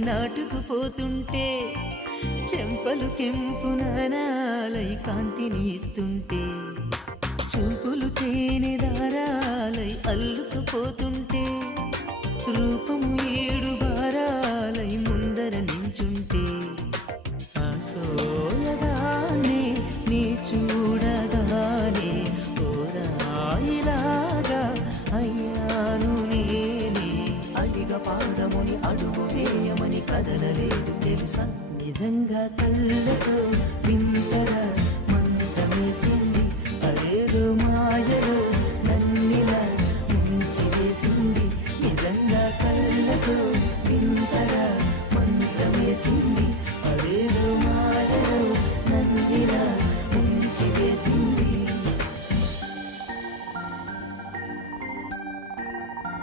నాటుకుపోతుంటే చెంపలు కెంపునాలై కాంతిని ఇస్తుంటే చూపులు తేనె దారాలై అల్లుకుపోతుంటే రూపము ఏడు బారాలై ముందర నించుంటే ఆసోయగానే నీ చూడగానే ఓరాయిలాగా అయ్యాను నేనే అడిగ పాదముని అడుగు వేయమని కదలలేదు తెలుసా నిజంగా కళ్ళతో వింతగా మంత్రమేసింది అదేదో మాయలో నన్నిలా ముంచేసింది నిజంగా కళ్ళతో వింతగా మంత్రమేసింది అదేదో మాయలో నన్నిలా ముంచేసింది